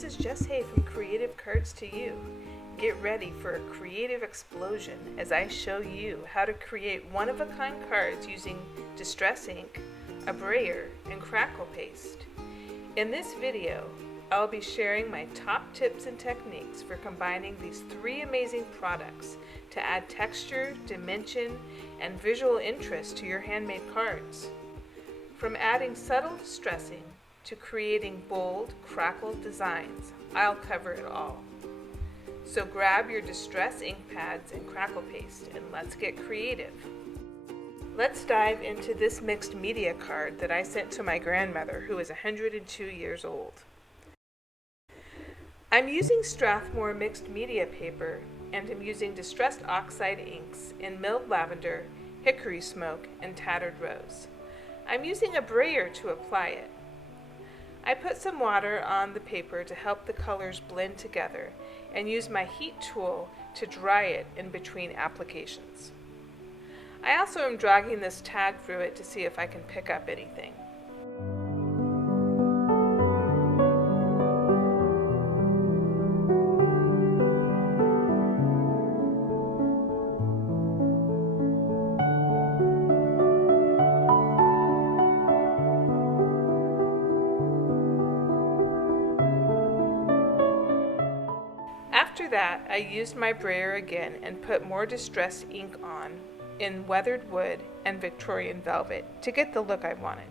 this is Jess Hay from Creative Cards to You. Get ready for a creative explosion as I show you how to create one-of-a-kind cards using distress ink, a brayer, and crackle paste. In this video, I'll be sharing my top tips and techniques for combining these three amazing products to add texture, dimension, and visual interest to your handmade cards. From adding subtle distressing to creating bold, crackled designs, I'll cover it all. So grab your distress ink pads and crackle paste and let's get creative. Let's dive into this mixed media card that I sent to my grandmother, who is 102 years old. I'm using Strathmore mixed media paper and am using distressed oxide inks in milled lavender, hickory smoke, and tattered rose. I'm using a brayer to apply it. I put some water on the paper to help the colors blend together and use my heat tool to dry it in between applications. I also am dragging this tag through it to see if I can pick up anything. After that, I used my brayer again and put more distressed ink on in weathered wood and Victorian velvet to get the look I wanted.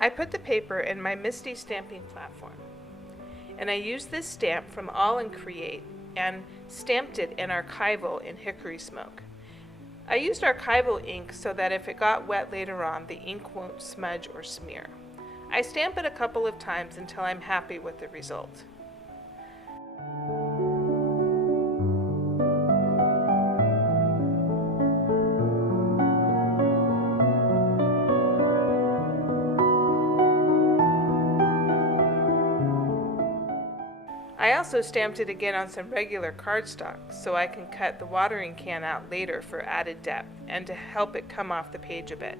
I put the paper in my MISTI stamping platform, and I used this stamp from All in Create and stamped it in archival in hickory smoke. I used archival ink so that if it got wet later on, the ink won't smudge or smear. I stamp it a couple of times until I'm happy with the result. I also stamped it again on some regular cardstock so I can cut the watering can out later for added depth and to help it come off the page a bit.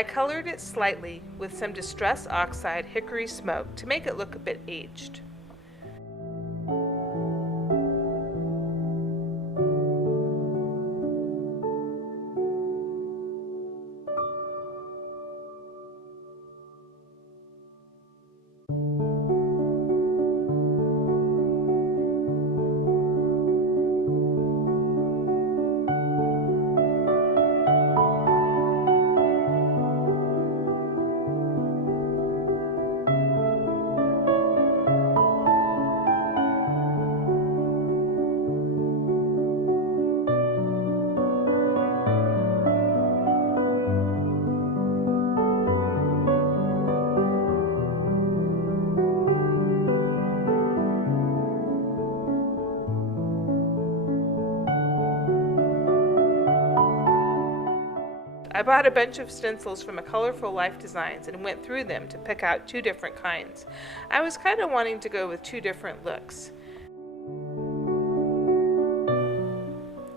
I colored it slightly with some distress oxide hickory smoke to make it look a bit aged. I bought a bunch of stencils from a Colorful Life Designs and went through them to pick out two different kinds. I was kind of wanting to go with two different looks.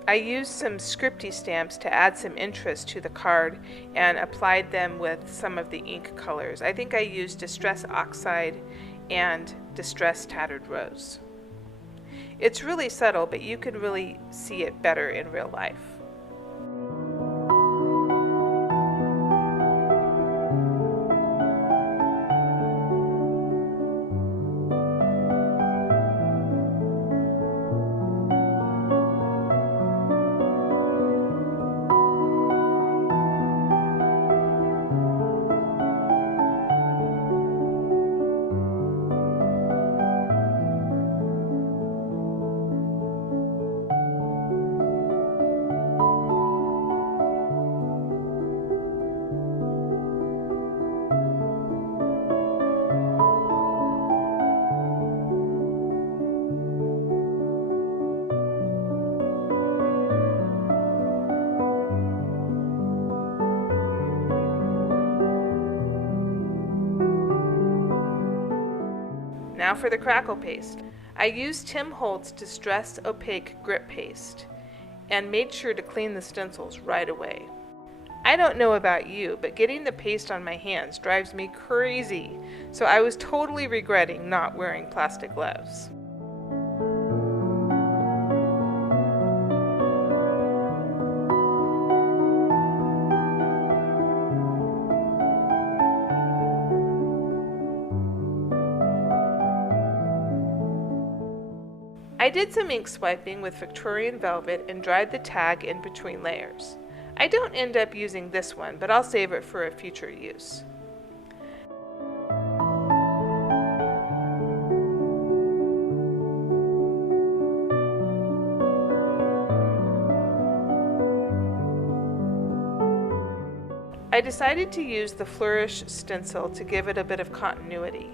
I used some scripty stamps to add some interest to the card and applied them with some of the ink colors. I think I used Distress Oxide and Distress Tattered Rose. It's really subtle, but you can really see it better in real life. Now for the Crackle Paste. I used Tim Holtz Distress Opaque Grip Paste and made sure to clean the stencils right away. I don't know about you, but getting the paste on my hands drives me crazy, so I was totally regretting not wearing plastic gloves. I did some ink swiping with Victorian Velvet and dried the tag in between layers. I don't end up using this one, but I'll save it for a future use. I decided to use the Flourish stencil to give it a bit of continuity.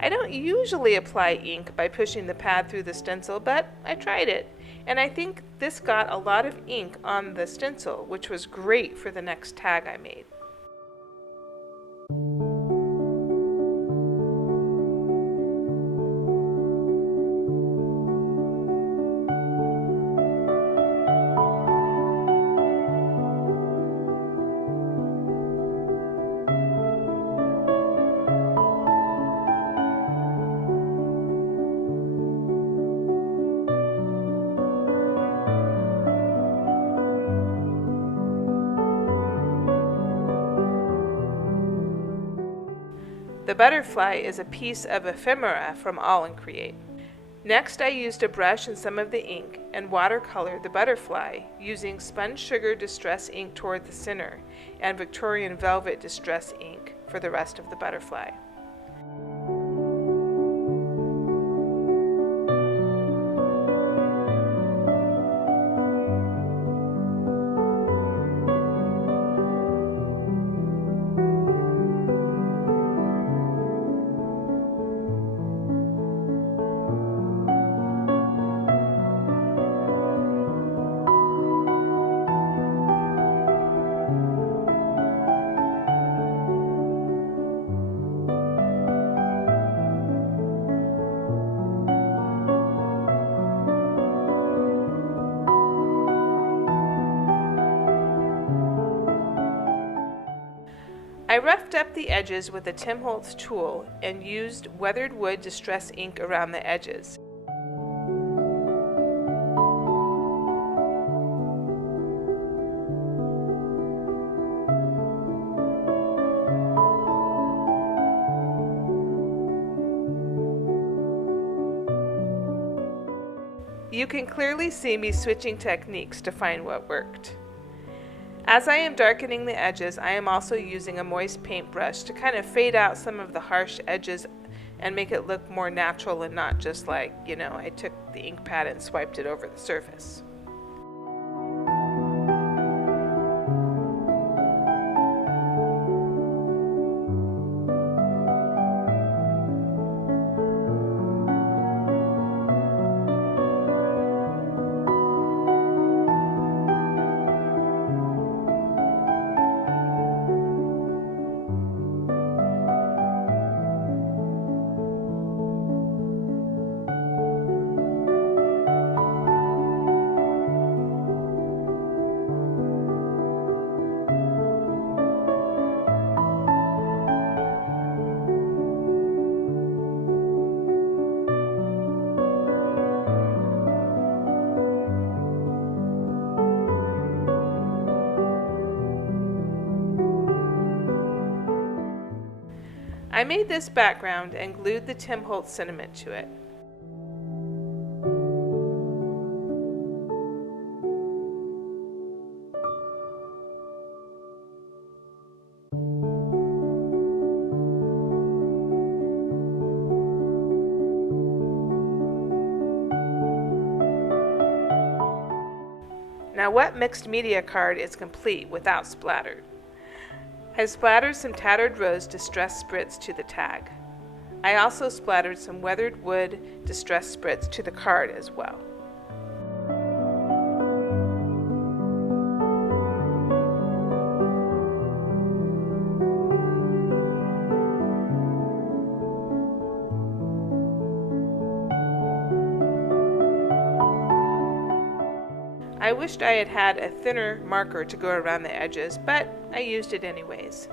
I don't usually apply ink by pushing the pad through the stencil, but I tried it, and I think this got a lot of ink on the stencil, which was great for the next tag I made. The butterfly is a piece of ephemera from All & Create. Next, I used a brush and some of the ink and watercolored the butterfly using Spun Sugar Distress ink toward the center and Victorian Velvet Distress ink for the rest of the butterfly. I roughed up the edges with a Tim Holtz tool and used Weathered Wood Distress ink around the edges. You can clearly see me switching techniques to find what worked. As I am darkening the edges, I am also using a moist paintbrush to kind of fade out some of the harsh edges and make it look more natural and not just like, I took the ink pad and swiped it over the surface. I made this background and glued the Tim Holtz sentiment to it. Now, what mixed media card is complete without splatter? I splattered some tattered rose distress spritz to the tag. I also splattered some weathered wood distress spritz to the card as well. I wished I had had a thinner marker to go around the edges, but I used it anyways.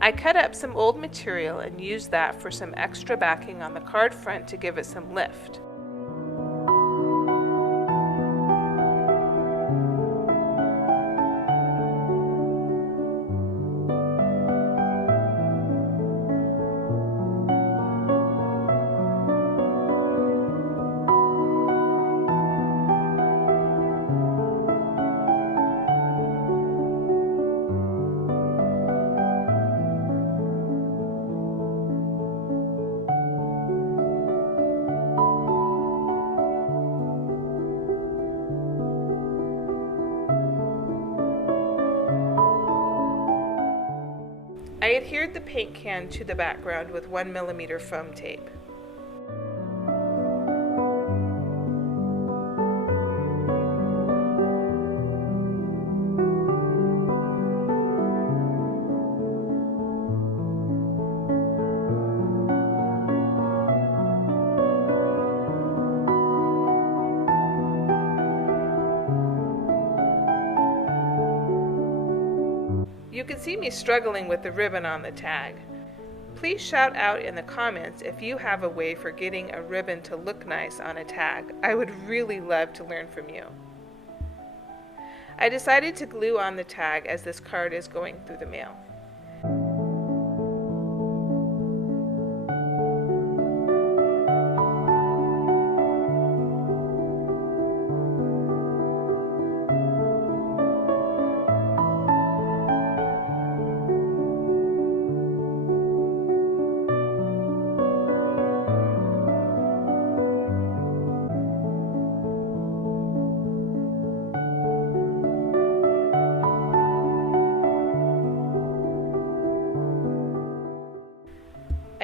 I cut up some old material and used that for some extra backing on the card front to give it some lift. I adhered the paint can to the background with 1mm foam tape. You can see me struggling with the ribbon on the tag. Please shout out in the comments if you have a way for getting a ribbon to look nice on a tag. I would really love to learn from you. I decided to glue on the tag as this card is going through the mail.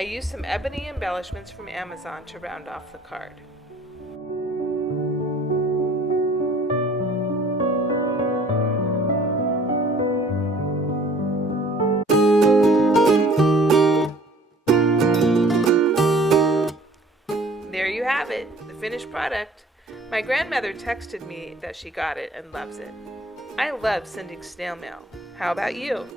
I used some ebony embellishments from Amazon to round off the card. There you have it, the finished product. My grandmother texted me that she got it and loves it. I love sending snail mail. How about you?